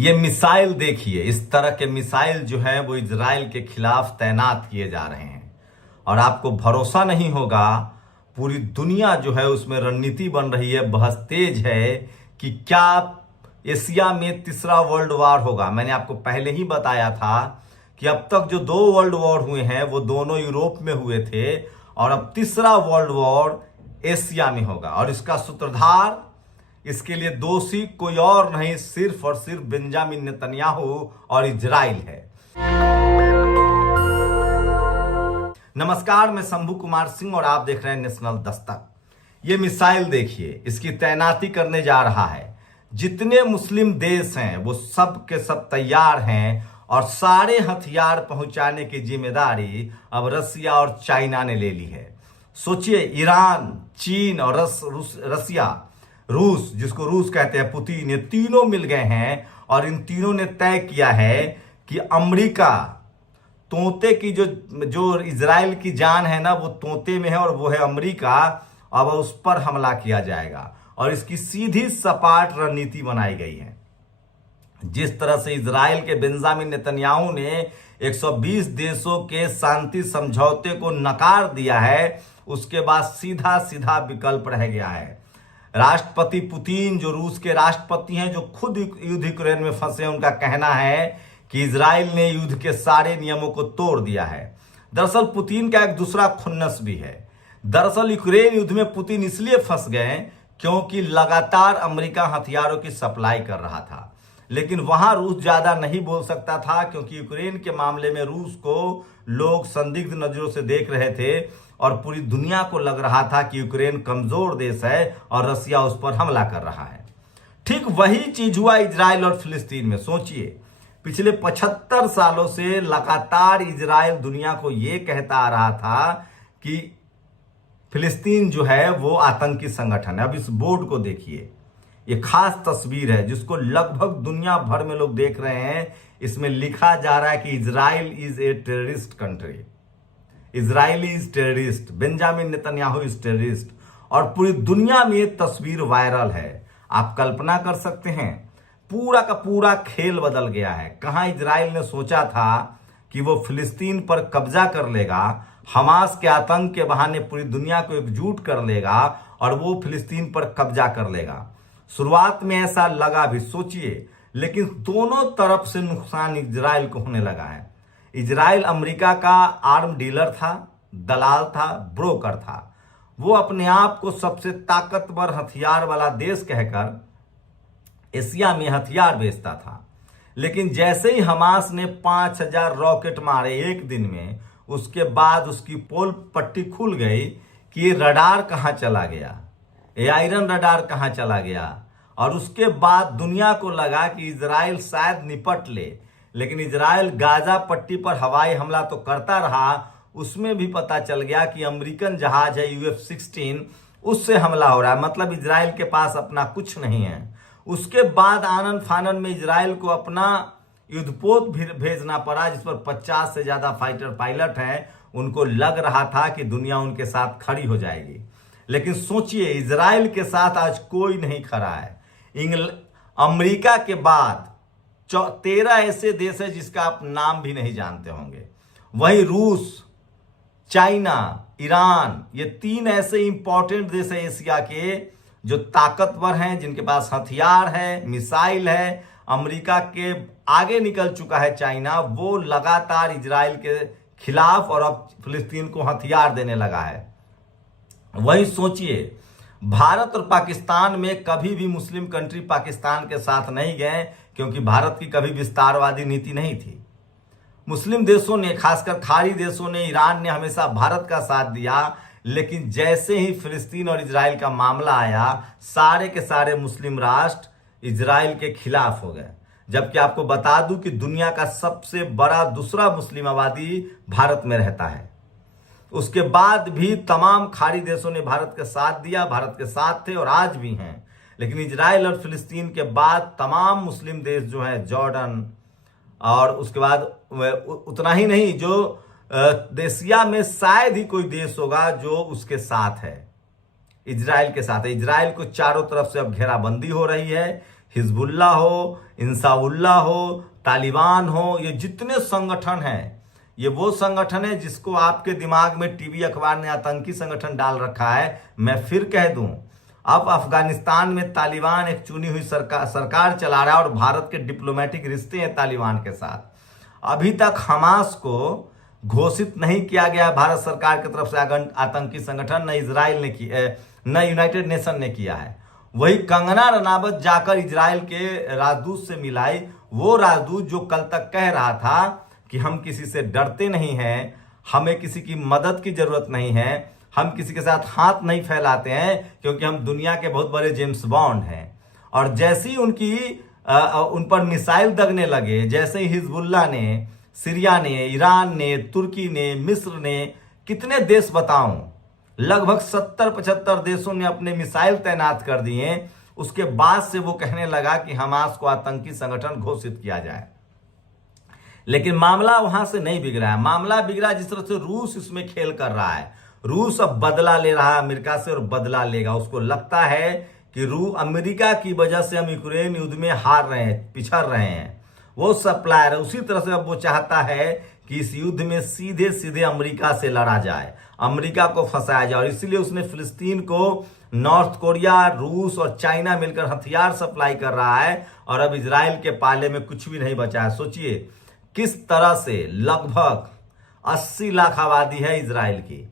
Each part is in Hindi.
ये मिसाइल देखिए, इस तरह के मिसाइल जो है वो इजराइल के खिलाफ तैनात किए जा रहे हैं। और आपको भरोसा नहीं होगा, पूरी दुनिया जो है उसमें रणनीति बन रही है, बहस तेज है कि क्या एशिया में तीसरा वर्ल्ड वॉर होगा। मैंने आपको पहले ही बताया था कि अब तक जो 2 वर्ल्ड वॉर हुए हैं वो दोनों यूरोप में हुए थे, और अब तीसरा वर्ल्ड वॉर एशिया में होगा। और इसका सूत्रधार, इसके लिए दोषी कोई और नहीं, सिर्फ और सिर्फ बेंजामिन नेतन्याहू और इजराइल है। नमस्कार, मैं शंभू कुमार सिंह और आप देख रहे हैं नेशनल दस्तक। ये मिसाइल देखिए, इसकी तैनाती करने जा रहा है। जितने मुस्लिम देश हैं वो सब के सब तैयार हैं, और सारे हथियार पहुंचाने की जिम्मेदारी अब रसिया और चाइना ने ले ली है। सोचिए, ईरान, चीन और रूस, जिसको रूस कहते हैं, पुतिन, ये तीनों मिल गए हैं और इन तीनों ने तय किया है कि अमेरिका, तोते की जो इजराइल की जान है ना, वो तोते में है और वो है अमेरिका। अब उस पर हमला किया जाएगा और इसकी सीधी सपाट रणनीति बनाई गई है। जिस तरह से इजराइल के बेंजामिन नेतन्याहू ने 120 देशों के शांति समझौते को नकार दिया है, उसके बाद सीधा सीधा विकल्प रह गया है। राष्ट्रपति पुतिन, जो रूस के राष्ट्रपति हैं, जो खुद युद्ध यूक्रेन में फंसे हैं, उनका कहना है कि इजराइल ने युद्ध के सारे नियमों को तोड़ दिया है। दरअसल पुतिन का एक दूसरा खुन्नस भी है। दरअसल यूक्रेन युद्ध में पुतिन इसलिए फंस गए क्योंकि लगातार अमेरिका हथियारों की सप्लाई कर रहा था, लेकिन वहां रूस ज्यादा नहीं बोल सकता था, क्योंकि यूक्रेन के मामले में रूस को लोग संदिग्ध नजरों से देख रहे थे और पूरी दुनिया को लग रहा था कि यूक्रेन कमजोर देश है और रसिया उस पर हमला कर रहा है। ठीक वही चीज हुआ इजराइल और फिलिस्तीन में। सोचिए, पिछले 75 सालों से लगातार इजराइल दुनिया को यह कहता आ रहा था कि फिलिस्तीन जो है वो आतंकी संगठन है। अब इस बोर्ड को देखिए, ये खास तस्वीर है जिसको लगभग दुनिया भर में लोग देख रहे हैं। इसमें लिखा जा रहा है कि Israel is a terrorist country, Israel is terrorist, Benjamin Netanyahu is terrorist. और पूरी दुनिया में ये तस्वीर वायरल है। आप कल्पना कर सकते हैं, पूरा का पूरा खेल बदल गया है। कहां इजराइल ने सोचा था कि वो फिलिस्तीन पर कब्जा कर लेगा, हमास के आतंक के बहाने पूरी दुनिया को एकजुट कर लेगा और वो फिलिस्तीन पर कब्जा कर लेगा। शुरुआत में ऐसा लगा भी, सोचिए, लेकिन दोनों तरफ से नुकसान इजराइल को होने लगा है। इजराइल अमेरिका का आर्म डीलर था, दलाल था, ब्रोकर था। वो अपने आप को सबसे ताकतवर हथियार वाला देश कहकर एशिया में हथियार बेचता था। लेकिन जैसे ही हमास ने 5000 रॉकेट मारे एक दिन में, उसके बाद उसकी पोल पट्टी खुल गई कि ये रडार कहां चला गया, ये आयरन रडार कहां चला गया। और उसके बाद दुनिया को लगा कि इजराइल शायद निपट ले, लेकिन इजराइल गाजा पट्टी पर हवाई हमला तो करता रहा। उसमें भी पता चल गया कि अमेरिकन जहाज है UH-16, उससे हमला हो रहा है। मतलब इजराइल के पास अपना कुछ नहीं है। उसके बाद आनन फानन में इजराइल को अपना युद्धपोत भी भेजना पड़ा, जिस पर 50 से ज्यादा फाइटर पायलट हैं। उनको लग रहा था कि दुनिया उनके साथ खड़ी हो जाएगी, लेकिन सोचिए, इजराइल के साथ आज कोई नहीं खड़ा है। अमेरिका के बाद 13 ऐसे देश है जिसका आप नाम भी नहीं जानते होंगे। वहीं रूस, चाइना, ईरान, ये 3 ऐसे इंपॉर्टेंट देश है एशिया के जो ताकतवर हैं, जिनके पास हथियार है, मिसाइल है। अमेरिका के आगे निकल चुका है चाइना, वो लगातार इजराइल के खिलाफ और अब फिलिस्तीन को हथियार देने लगा है। वही सोचिए, भारत और पाकिस्तान में कभी भी मुस्लिम कंट्री पाकिस्तान के साथ नहीं गए, क्योंकि भारत की कभी विस्तारवादी नीति नहीं थी। मुस्लिम देशों ने, खासकर खाड़ी देशों ने, ईरान ने हमेशा भारत का साथ दिया। लेकिन जैसे ही फिलिस्तीन और इजराइल का मामला आया, सारे के सारे मुस्लिम राष्ट्र इजराइल के खिलाफ हो गए। जबकि आपको बता दूं कि दुनिया का सबसे बड़ा दूसरा मुस्लिम आबादी भारत में रहता है। उसके बाद भी तमाम खाड़ी देशों ने भारत का साथ दिया, भारत के साथ थे और आज भी हैं। लेकिन इजराइल और फिलिस्तीन के बाद तमाम मुस्लिम देश जो हैं, जॉर्डन, और उसके बाद उतना ही नहीं, जो एशिया में शायद ही कोई देश होगा जो उसके साथ है, इजराइल के साथ है। इजराइल को चारों तरफ से अब घेराबंदी हो रही है, हिजबुल्ला हो, इंसाउल्ला हो, तालिबान हो, ये जितने संगठन हैं, ये वो संगठन है जिसको आपके दिमाग में टीवी अखबार ने आतंकी संगठन डाल रखा है। मैं फिर कह दूं, अब अफगानिस्तान में तालिबान एक चुनी हुई सरकार चला रहा है और भारत के डिप्लोमेटिक रिश्ते हैं तालिबान के साथ। अभी तक हमास को घोषित नहीं किया गया भारत सरकार की तरफ से आतंकी संगठन, न इजराइल ने किया, न यूनाइटेड नेशन ने किया है। वही कंगना रनावत जाकर इजराइल के राजदूत से मिलाई, वो राजदूत जो कल तक कह रहा था कि हम किसी से डरते नहीं हैं, हमें किसी की मदद की जरूरत नहीं है, हम किसी के साथ हाथ नहीं फैलाते हैं क्योंकि हम दुनिया के बहुत बड़े जेम्स बॉन्ड हैं। और जैसे ही उन पर मिसाइल दगने लगे, जैसे ही हिजबुल्ला ने, सीरिया ने, ईरान ने, तुर्की ने, मिस्र ने, कितने देश बताऊं, लगभग 70-75 देशों ने अपने मिसाइल तैनात कर दिए। उसके बाद से वो कहने लगा कि हमास को आतंकी संगठन घोषित किया जाए। लेकिन मामला वहां से नहीं बिगड़ा है। मामला बिगड़ा जिस तरह से रूस इसमें खेल कर रहा है। रूस अब बदला ले रहा है अमेरिका से और बदला लेगा। उसको लगता है कि अमेरिका की वजह से हम यूक्रेन युद्ध में हार रहे हैं, पिछड़ रहे हैं। वो सप्लायर है, उसी तरह से अब वो चाहता है कि इस युद्ध में सीधे सीधे अमेरिका से लड़ा जाए, अमेरिका को फंसाया जाए। और इसीलिए उसने फिलिस्तीन को नॉर्थ कोरिया, रूस और चाइना मिलकर हथियार सप्लाई कर रहा है और अब इजराइल के पाले में कुछ भी नहीं बचा है। सोचिए किस तरह से लगभग 80 लाख आबादी है इजराइल की।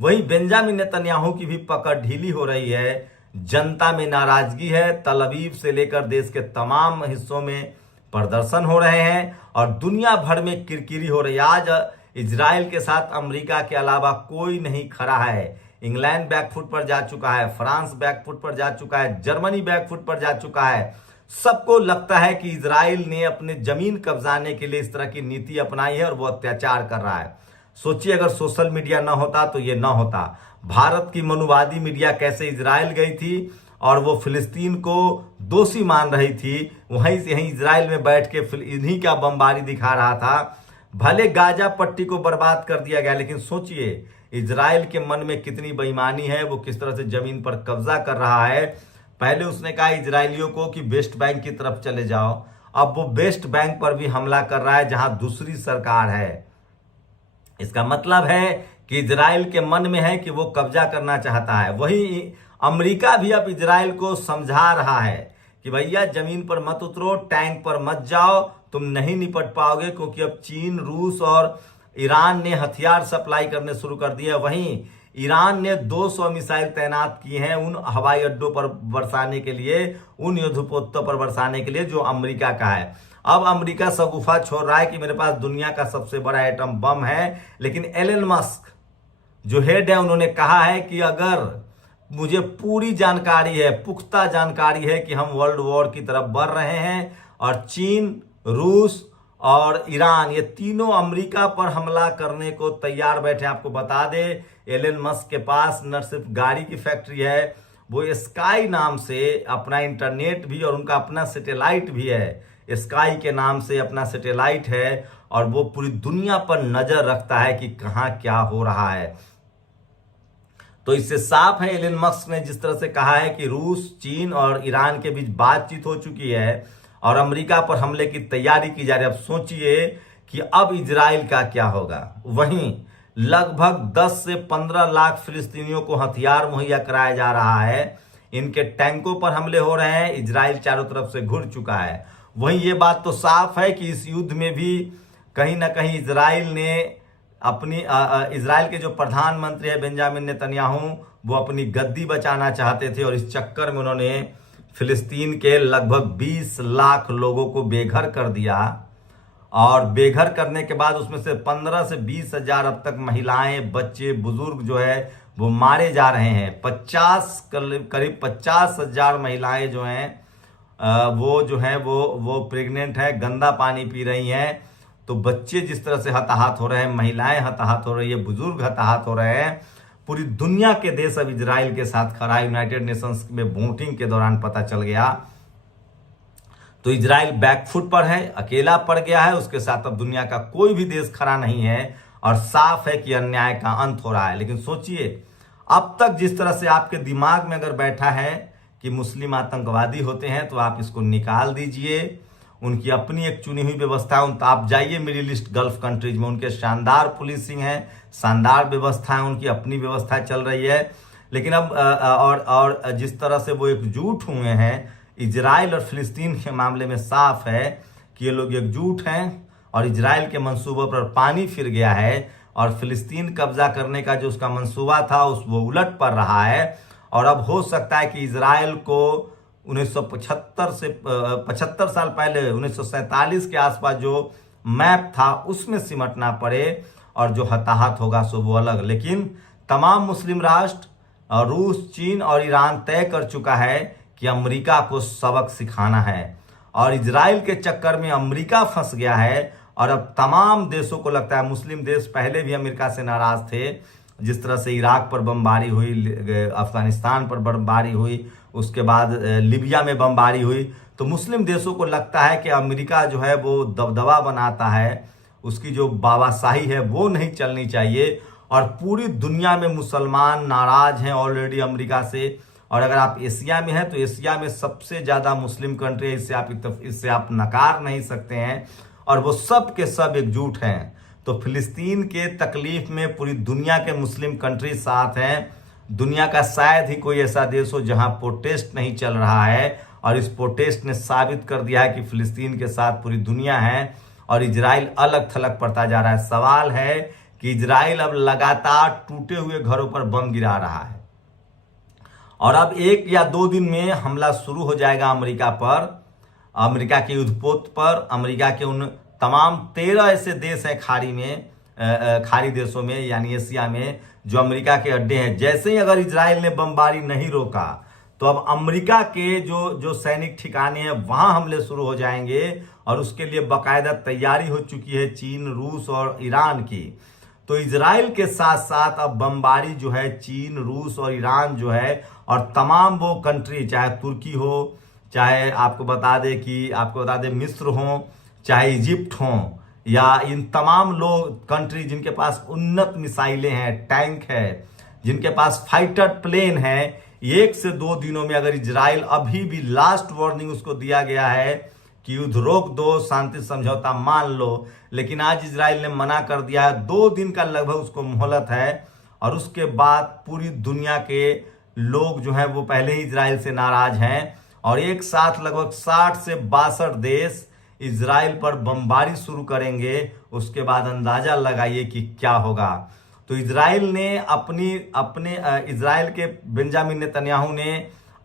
वहीं बेंजामिन नेतन्याहू की भी पकड़ ढीली हो रही है। जनता में नाराजगी है। तल अवीव से लेकर देश के तमाम हिस्सों में प्रदर्शन हो रहे हैं और दुनिया भर में किरकिरी हो रही है। आज इजराइल के साथ अमेरिका के अलावा कोई नहीं खड़ा है। इंग्लैंड बैकफुट पर जा चुका है, फ्रांस बैकफुट पर जा चुका है, जर्मनी बैकफुट पर जा चुका है। सबको लगता है कि इजराइल ने अपने जमीन कब्जाने के लिए इस तरह की नीति अपनाई है और वो अत्याचार कर रहा है। सोचिए अगर सोशल मीडिया ना होता तो ये ना होता। भारत की मनुवादी मीडिया कैसे इजराइल गई थी और वो फिलिस्तीन को दोषी मान रही थी, वहीं से यहीं इजराइल में बैठ के इन्हीं का बमबारी दिखा रहा था। भले गाजा पट्टी को बर्बाद कर दिया गया, लेकिन सोचिए इजराइल के मन में कितनी बेईमानी है, वो किस तरह से जमीन पर कब्जा कर रहा है। पहले उसने कहा इजरायलियों को कि वेस्ट बैंक की तरफ चले जाओ, अब वो वेस्ट बैंक पर भी हमला कर रहा है जहां दूसरी सरकार है। इसका मतलब है कि इजराइल के मन में है कि वो कब्जा करना चाहता है। वहीं अमेरिका भी अब इजराइल को समझा रहा है कि भैया जमीन पर मत उतरो, टैंक पर मत जाओ, तुम नहीं निपट पाओगे, क्योंकि अब चीन, रूस और ईरान ने हथियार सप्लाई करने शुरू कर दिए। वहीं ईरान ने 200 मिसाइल तैनात किए हैं उन हवाई अड्डों पर बरसाने के लिए, उन युद्धपोतों पर बरसाने के लिए जो अमेरिका का है। अब अमेरिका शगुफा छोड़ रहा है कि मेरे पास दुनिया का सबसे बड़ा एटम बम है। लेकिन एलन मस्क जो हेड है, उन्होंने कहा है कि अगर मुझे पूरी जानकारी है, पुख्ता जानकारी है कि हम वर्ल्ड वॉर की तरफ बढ़ रहे हैं और चीन, रूस और ईरान ये तीनों अमेरिका पर हमला करने को तैयार बैठे। आपको बता दे एलन मस्क के पास न सिर्फ गाड़ी की फैक्ट्री है, वो स्काई नाम से अपना इंटरनेट भी और उनका अपना सैटेलाइट भी है। स्काई के नाम से अपना सैटेलाइट है और वो पूरी दुनिया पर नजर रखता है कि कहां क्या हो रहा है। तो इससे साफ है एलन मस्क ने जिस तरह से कहा है कि रूस, चीन और ईरान के बीच बातचीत हो चुकी है और अमेरिका पर हमले की तैयारी की जा रही है। अब सोचिए कि अब इजराइल का क्या होगा। वहीं लगभग 10 से 15 लाख फिलिस्तीनियों को हथियार मुहैया कराया जा रहा है। इनके टैंकों पर हमले हो रहे हैं। इजराइल चारों तरफ से घुर चुका है। वहीं ये बात तो साफ है कि इस युद्ध में भी कहीं ना कहीं इजराइल ने अपनी इजराइल के जो प्रधानमंत्री है बेंजामिन नेतन्याहू, वो अपनी गद्दी बचाना चाहते थे और इस चक्कर में उन्होंने फिलिस्तीन के लगभग 20 लाख लोगों को बेघर कर दिया। और बेघर करने के बाद उसमें से 15 से 20 हजार अब तक महिलाएं, बच्चे, बुजुर्ग जो है वो मारे जा रहे हैं। करीब 50 हजार महिलाएं जो हैं वो जो है वो प्रेग्नेंट है, गंदा पानी पी रही हैं। तो बच्चे जिस तरह से हताहत हो रहे हैं, महिलाएं हताहत हो रही है, बुजुर्ग हताहत हो रहे हैं। पूरी दुनिया के देश अब इजराइल के साथ खड़ा। यूनाइटेड नेशंस में वोटिंग के दौरान पता चल गया। तो इजराइल बैकफुट पर है, अकेला पड़ गया है, उसके साथ अब दुनिया का कोई भी देश खड़ा नहीं है और साफ है कि अन्याय का अंत हो रहा है। लेकिन सोचिए अब तक जिस तरह से आपके दिमाग में अगर बैठा है कि मुस्लिम आतंकवादी होते हैं तो आप इसको निकाल दीजिए। उनकी अपनी एक चुनी हुई व्यवस्था है। तो आप जाइए मिडिल ईस्ट गल्फ कंट्रीज में, उनके शानदार पुलिसिंग है, शानदार व्यवस्था है, उनकी अपनी व्यवस्था चल रही है। लेकिन अब और जिस तरह से वो एकजुट हुए हैं इजराइल और फिलिस्तीन के मामले में, साफ है कि ये लोग एकजुट हैं और इजराइल के मंसूबों पर पानी फिर गया है और फिलिस्तीन कब्जा करने का जो उसका मंसूबा था वो उलट पड़ रहा है। और अब हो सकता है कि इजराइल को 1975 से 75 साल पहले 1947 के आसपास जो मैप था उसमें सिमटना पड़े और जो हताहत होगा सो वो अलग। लेकिन तमाम मुस्लिम राष्ट्र रूस, चीन और ईरान तय कर चुका है कि अमेरिका को सबक सिखाना है और इजराइल के चक्कर में अमेरिका फंस गया है। और अब तमाम देशों को लगता है, मुस्लिम देश पहले भी अमेरिका से नाराज थे, जिस तरह से इराक पर बमबारी हुई, अफगानिस्तान पर बमबारी हुई, उसके बाद लीबिया में बमबारी हुई, तो मुस्लिम देशों को लगता है कि अमेरिका जो है वो दबदबा बनाता है, उसकी जो बाबाशाही है वो नहीं चलनी चाहिए। और पूरी दुनिया में मुसलमान नाराज हैं ऑलरेडी अमेरिका से। और अगर आप एशिया में हैं तो एशिया में सबसे ज़्यादा मुस्लिम कंट्री है, इससे आप नकार नहीं सकते हैं। और वो सब के सब एकजुट हैं। तो फिलिस्तीन के तकलीफ में पूरी दुनिया के मुस्लिम कंट्री साथ हैं। दुनिया का शायद ही कोई ऐसा देश हो जहां प्रोटेस्ट नहीं चल रहा है। और इस प्रोटेस्ट ने साबित कर दिया है कि फिलिस्तीन के साथ पूरी दुनिया है और इजराइल अलग थलग पड़ता जा रहा है। सवाल है कि इजराइल अब लगातार टूटे हुए घरों पर बम गिरा रहा है और अब 1 या 2 दिन में हमला शुरू हो जाएगा अमेरिका पर, अमेरिका के युद्धपोत पर। अमेरिका के उन तमाम 13 ऐसे देश हैं खाड़ी देशों में यानी एशिया में जो अमेरिका के अड्डे हैं। जैसे ही अगर इजराइल ने बमबारी नहीं रोका तो अब अमेरिका के जो सैनिक ठिकाने हैं वहां हमले शुरू हो जाएंगे और उसके लिए बाकायदा तैयारी हो चुकी है चीन, रूस और ईरान की। तो इजराइल के साथ साथ अब बमबारी जो है चीन, रूस और ईरान जो है और तमाम वो कंट्री, चाहे तुर्की हो, चाहे आपको बता दें मिस्र हो, चाहे इजिप्ट हो, या इन तमाम लोग कंट्री जिनके पास उन्नत मिसाइलें हैं, टैंक है, जिनके पास फाइटर प्लेन है, 1 से 2 दिनों में अगर इजराइल, अभी भी लास्ट वार्निंग उसको दिया गया है कि युद्ध रोक दो, शांति समझौता मान लो, लेकिन आज इजराइल ने मना कर दिया है। 2 दिन का लगभग उसको मोहलत है और उसके बाद पूरी दुनिया के लोग जो हैं वो पहले ही इजराइल से नाराज हैं और एक साथ लगभग 60 से 62 देश इजराइल पर बमबारी शुरू करेंगे। उसके बाद अंदाजा लगाइए कि क्या होगा। तो इजराइल ने इजराइल के बेंजामिन नेतन्याहू ने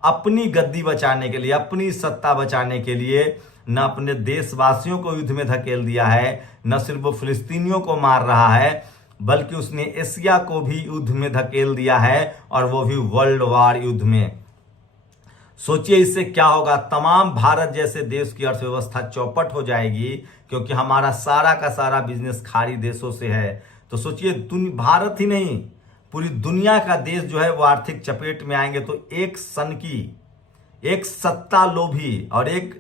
अपनी गद्दी बचाने के लिए, अपनी सत्ता बचाने के लिए न अपने देशवासियों को युद्ध में धकेल दिया है, न सिर्फ वो फिलिस्तीनियों को मार रहा है, बल्कि उसने एशिया को भी युद्ध में धकेल दिया है और वो भी वर्ल्ड वार युद्ध में। सोचिए इससे क्या होगा। तमाम भारत जैसे देश की अर्थव्यवस्था चौपट हो जाएगी क्योंकि हमारा सारा का सारा बिजनेस खाड़ी देशों से है। तो सोचिए भारत ही नहीं पूरी दुनिया का देश जो है वो आर्थिक चपेट में आएंगे। तो एक सनकी, एक सत्ता लोभी और एक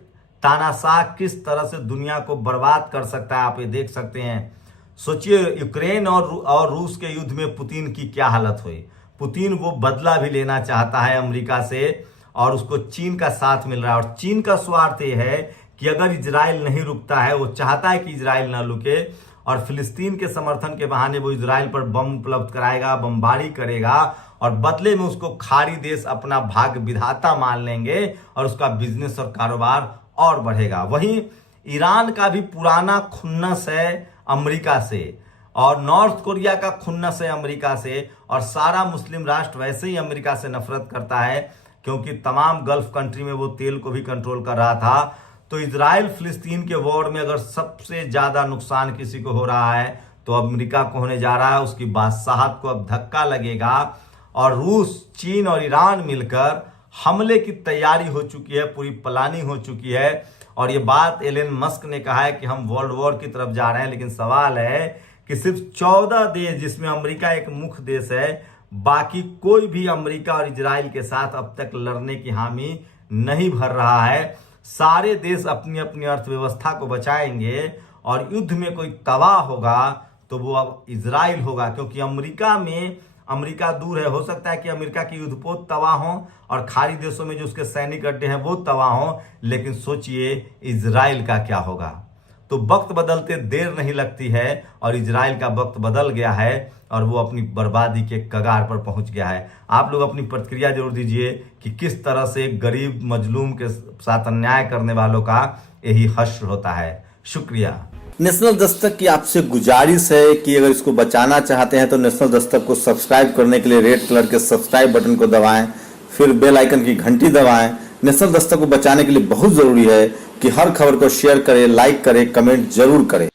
तानाशाह किस तरह से दुनिया को बर्बाद कर सकता है, आप ये देख सकते हैं। सोचिए यूक्रेन और रूस के युद्ध में पुतिन की क्या हालत हुई। पुतिन वो बदला भी लेना चाहता है अमेरिका से और उसको चीन का साथ मिल रहा है। और चीन का स्वार्थ ये है कि अगर इजराइल नहीं रुकता है, वो चाहता है कि इजराइल ना रुके और फिलिस्तीन के समर्थन के बहाने वो इजराइल पर बम उपलब्ध कराएगा, बमबारी करेगा और बदले में उसको खाड़ी देश अपना भाग्य विधाता मान लेंगे और उसका बिजनेस और कारोबार और बढ़ेगा। वहीं ईरान का भी पुराना खुन्नस है अमेरिका से और नॉर्थ कोरिया का खुन्नस है अमेरिका से और सारा मुस्लिम राष्ट्र वैसे ही अमेरिका से नफरत करता है क्योंकि तमाम गल्फ कंट्री में वो तेल को भी कंट्रोल कर रहा था। तो इजराइल फिलिस्तीन के वॉर में अगर सबसे ज्यादा नुकसान किसी को हो रहा है तो अमेरिका को होने जा रहा है। उसकी बादशाहत को अब धक्का लगेगा और रूस, चीन और ईरान मिलकर हमले की तैयारी हो चुकी है, पूरी प्लानिंग हो चुकी है। और ये बात एलन मस्क ने कहा है कि हम वर्ल्ड वॉर की तरफ जा रहे हैं। लेकिन सवाल है कि सिर्फ 14 देश, जिसमें अमेरिका एक मुख्य देश है, बाकी कोई भी अमेरिका और इजराइल के साथ अब तक लड़ने की हामी नहीं भर रहा है। सारे देश अपनी अपनी अर्थव्यवस्था को बचाएंगे और युद्ध में कोई तबाह होगा तो वो अब इजराइल होगा क्योंकि अमेरिका में अमेरिका दूर है, हो सकता है कि अमेरिका की युद्धपोत तबाह हो और खाड़ी देशों में जो उसके सैनिक अड्डे हैं वो तबाह हो, लेकिन सोचिए इजराइल का क्या होगा। तो वक्त बदलते देर नहीं लगती है और इजराइल का वक्त बदल गया है और वो अपनी बर्बादी के कगार पर पहुंच गया है। आप लोग अपनी प्रतिक्रिया जरूर दीजिए कि किस तरह से गरीब मजलूम के साथ अन्याय करने वालों का यही हश्र होता है। शुक्रिया। नेशनल दस्तक की आपसे गुजारिश है कि अगर इसको बचाना चाहते हैं तो नेशनल दस्तक को सब्सक्राइब करने के लिए रेड कलर के सब्सक्राइब बटन को दबाएं, फिर बेल आइकन की घंटी दबाएं। नेशनल दस्तक को बचाने के लिए बहुत जरूरी है कि हर खबर को शेयर करें, लाइक करें, कमेंट जरूर करें।